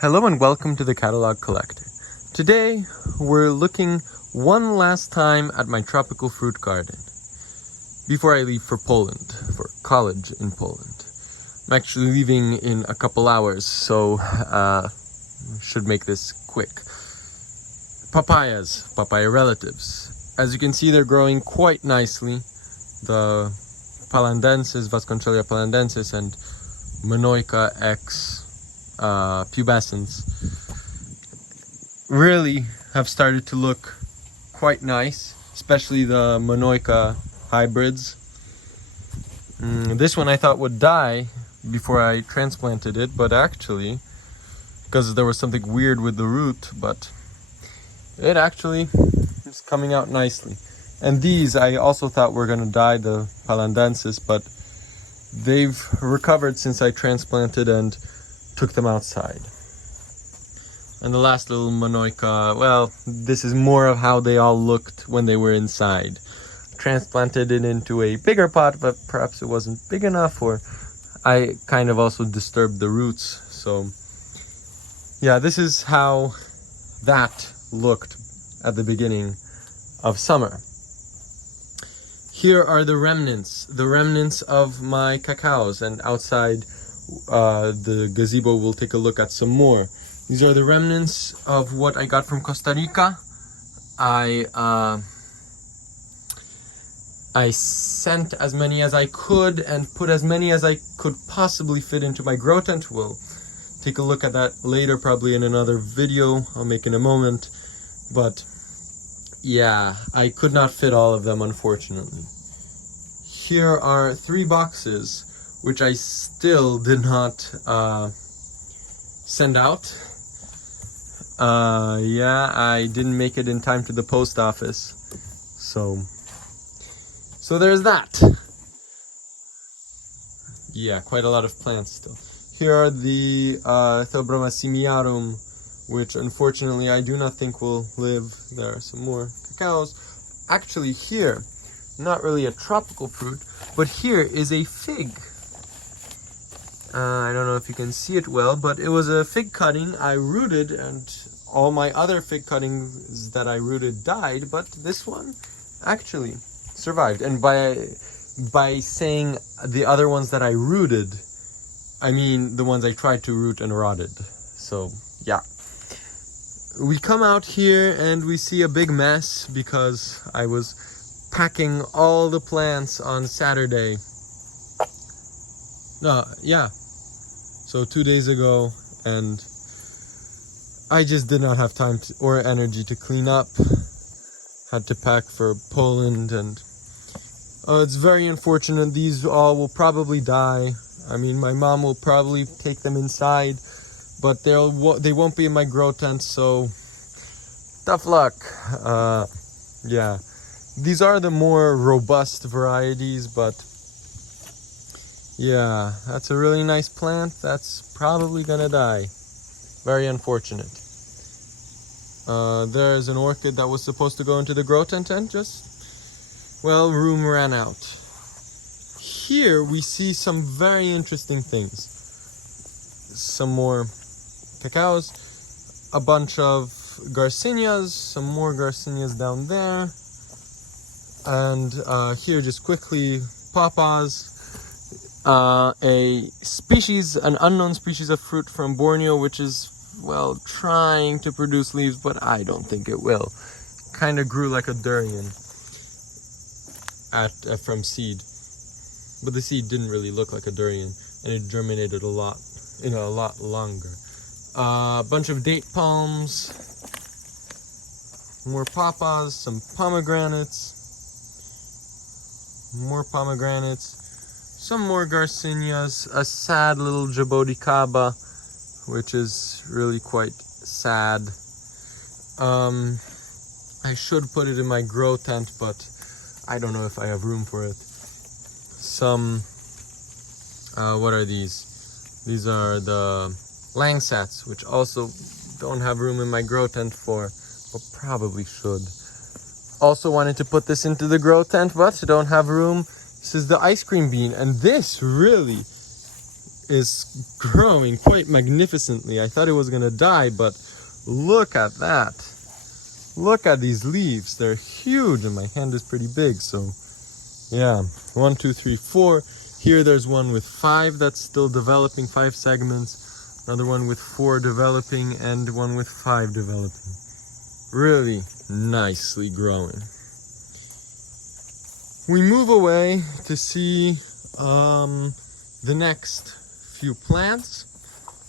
Hello and welcome to the Catalog Collector. Today we're looking one last time at my tropical fruit garden before I leave for Poland, for college in Poland. I'm actually leaving in a couple hours, so should make this quick. Papayas, papaya relatives. As you can see, they're growing quite nicely. The Palandensis, Vasconcelia palandensis, and Manoica X pubescens really have started to look quite nice, especially the Manoica hybrids. This one I thought would die before I transplanted it, but actually, because there was something weird with the root, but it actually is coming out nicely. And these I also thought were going to die, the Palandensis, but they've recovered since I transplanted and took them outside. And the last little Manoica, well, this is more of how they all looked when they were inside. Transplanted it into a bigger pot, but perhaps it wasn't big enough, or I kind of also disturbed the roots. So yeah, this is how that looked at the beginning of summer. Here are the remnants of my cacaos, and outside the gazebo we'll take a look at some more. These are the remnants of what I got from Costa Rica. I sent as many as I could and put as many as I could possibly fit into my grow tent. We'll take a look at that later, probably in another video I'll make in a moment. But yeah, I could not fit all of them, unfortunately. Here are 3 boxes which I still did not send out. Yeah, I didn't make it in time to the post office. So there's that. Yeah, quite a lot of plants still. Here are the Theobroma simiarum, which unfortunately I do not think will live. There are some more cacaos. Actually here, not really a tropical fruit, but here is a fig. I don't know if you can see it well, but it was a fig cutting I rooted, and all my other fig cuttings that I rooted died, but this one actually survived. And by saying the other ones that I rooted, I mean the ones I tried to root and rotted. So yeah. We come out here and we see a big mess because I was packing all the plants on Saturday. So 2 days ago, and I just did not have time or energy to clean up. Had to pack for Poland, and it's very unfortunate. These all will probably die. I mean, my mom will probably take them inside, but they won't be in my grow tent, so tough luck. Yeah, these are the more robust varieties, but yeah, that's a really nice plant. That's probably gonna die. Very unfortunate. There's an orchid that was supposed to go into the grow tent and room ran out. Here we see some very interesting things. Some more cacaos, a bunch of garcinias, some more garcinias down there, and here just quickly papayas. An unknown species of fruit from Borneo, which is, well, trying to produce leaves, but I don't think it will. Kind of grew like a durian from seed, but the seed didn't really look like a durian, and it germinated a lot longer. A bunch of date palms, more papayas, some pomegranates, more pomegranates. Some more garcinias, a sad little jaboticaba, which is really quite sad. I should put it in my grow tent, but I don't know if I have room for it. Some, what are these? These are the langsats, which also don't have room in my grow tent for, but probably should. Also wanted to put this into the grow tent, but don't have room. This is the ice cream bean, and this really is growing quite magnificently. I thought it was gonna die, but look at that. Look at these leaves. They're huge, and my hand is pretty big, so yeah. 1, 2, 3, 4. Here there's one with 5 that's still developing, 5 segments. Another one with 4 developing, and one with 5 developing. Really nicely growing. We move away to see the next few plants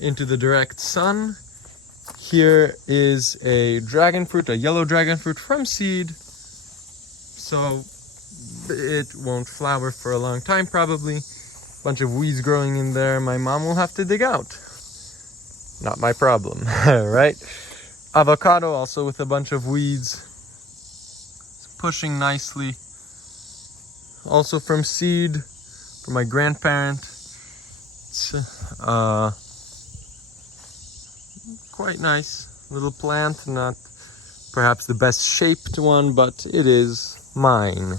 into the direct sun. Here is a dragon fruit, a yellow dragon fruit from seed. So it won't flower for a long time probably. Bunch of weeds growing in there. My mom will have to dig out. Not my problem, right? Avocado also with a bunch of weeds. It's pushing nicely. Also from seed, from my grandparent. It's quite nice little plant, not perhaps the best shaped one, but it is mine.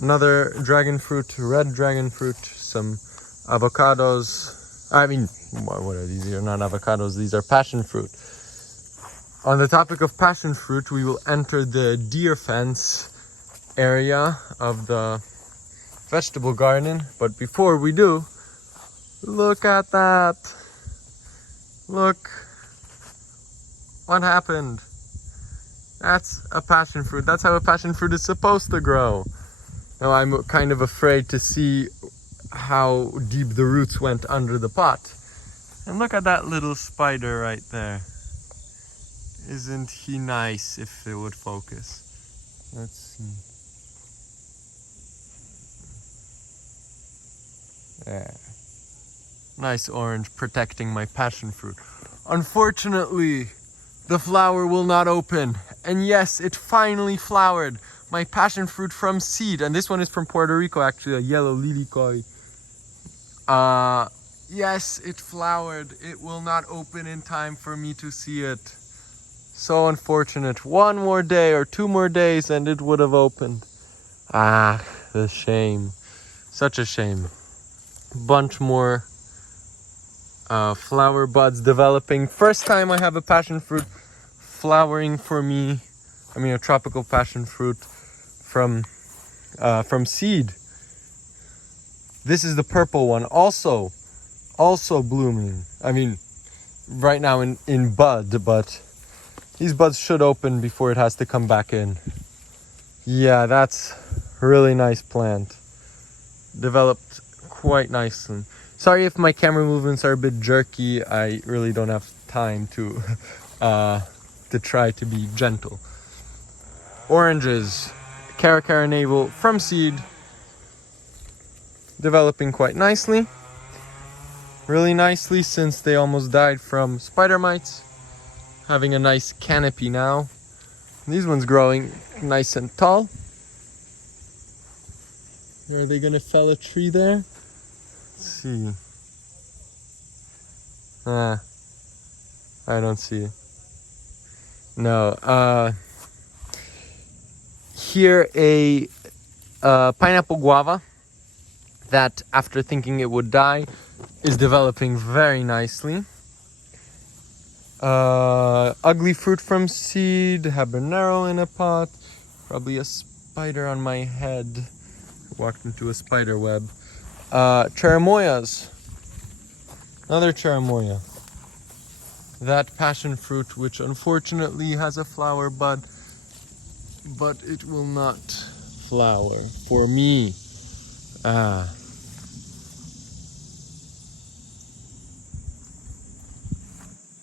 Another dragon fruit, red dragon fruit, some avocados. I mean, what are these? These are not avocados, these are passion fruit. On the topic of passion fruit, we will enter the deer fence area of the vegetable garden. But before we do, look at that. Look. What happened? That's a passion fruit. That's how a passion fruit is supposed to grow. Now I'm kind of afraid to see how deep the roots went under the pot. And look at that little spider right there. Isn't he nice if it would focus? Let's see. There. Nice orange protecting my passion fruit. Unfortunately, the flower will not open. And yes, it finally flowered. My passion fruit from seed. And this one is from Puerto Rico, actually, a yellow lilikoi. Yes, it flowered. It will not open in time for me to see it. So unfortunate. 1 more day or 2 more days and it would have opened. Ah, the shame. Such a shame. Bunch more flower buds developing. First time I have a passion fruit flowering for me. I mean a tropical passion fruit from seed. This is the purple one, also blooming. I mean, right now in bud, but these buds should open before it has to come back in. Yeah, that's a really nice plant. Developed quite nicely. Sorry if my camera movements are a bit jerky. I really don't have time to try to be gentle. Oranges, Caracara navel from seed. Developing quite nicely. Really nicely since they almost died from spider mites. Having a nice canopy now. These ones growing nice and tall. Are they gonna fell a tree there? Let's see. I don't see it. No. Here a pineapple guava that, after thinking it would die, is developing very nicely. Ugly fruit from seed, habanero in a pot, probably a spider on my head. Walked into a spider web. Cherimoyas, another cherimoya. That passion fruit, which unfortunately has a flower bud, but it will not flower for me.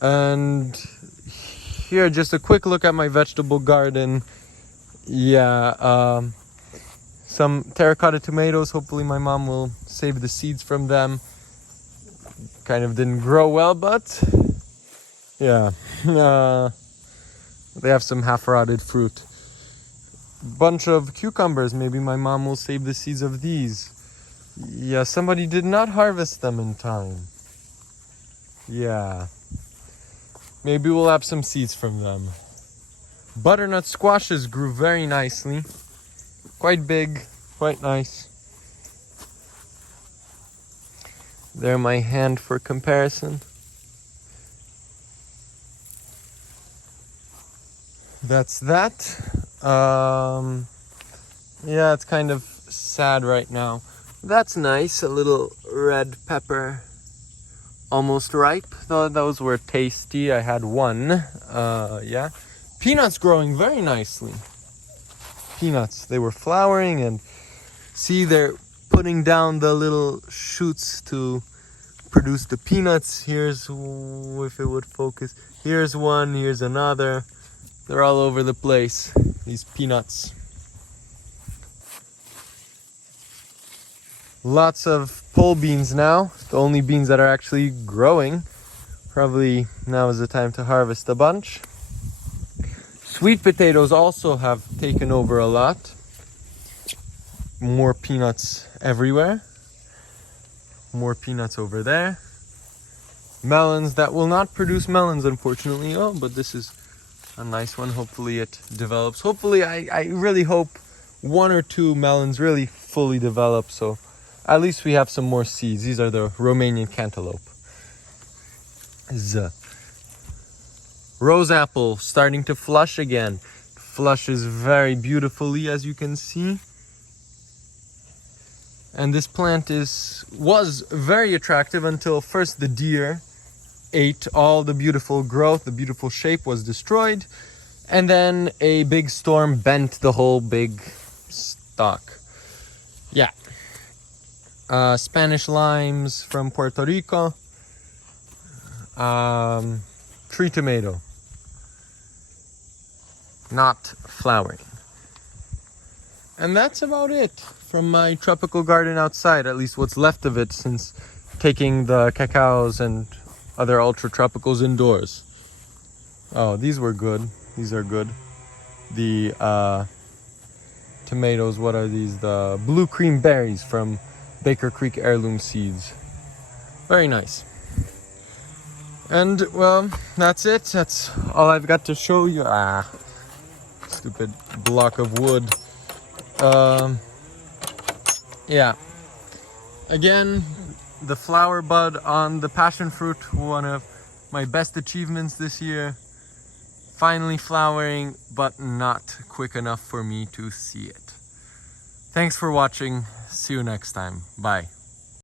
And here, just a quick look at my vegetable garden. Yeah, some terracotta tomatoes. Hopefully my mom will save the seeds from them. Kind of didn't grow well, but yeah. They have some half-rotted fruit. Bunch of cucumbers. Maybe my mom will save the seeds of these. Yeah, somebody did not harvest them in time. Yeah. Maybe we'll have some seeds from them. Butternut squashes grew very nicely. Quite big, quite nice. There, my hand for comparison. That's that. Yeah, it's kind of sad right now. That's nice, a little red pepper, almost ripe. Those were tasty. I had one. Yeah. Peanuts growing very nicely. Peanuts, they were flowering, and see, they're putting down the little shoots to produce the peanuts. Here's, if it would focus, here's one, here's another. They're all over the place, these peanuts. Lots of pole beans now, the only beans that are actually growing. Probably now is the time to harvest a bunch. Sweet potatoes also have taken over a lot. More peanuts everywhere. More peanuts over there. Melons that will not produce melons, unfortunately. Oh, but this is a nice one. Hopefully it develops. Hopefully, I really hope 1 or 2 melons really fully develop, so at least we have some more seeds. These are the Romanian cantaloupe. Rose apple starting to flush again. Flushes very beautifully, as you can see. And this plant was very attractive until first the deer ate all the beautiful growth, the beautiful shape was destroyed, and then a big storm bent the whole big stalk. Yeah. Spanish limes from Puerto Rico. Tree tomato. Not flowering. And that's about it from my tropical garden outside, at least what's left of it since taking the cacaos and other ultra tropicals indoors. Oh, these were good. These are good. The tomatoes, what are these? The blue cream berries from Baker Creek Heirloom Seeds. Very nice. And well, that's it. That's all I've got to show you. Stupid block of wood. Yeah. Again, the flower bud on the passion fruit, one of my best achievements this year. Finally flowering, but not quick enough for me to see it. Thanks for watching. See you next time. Bye.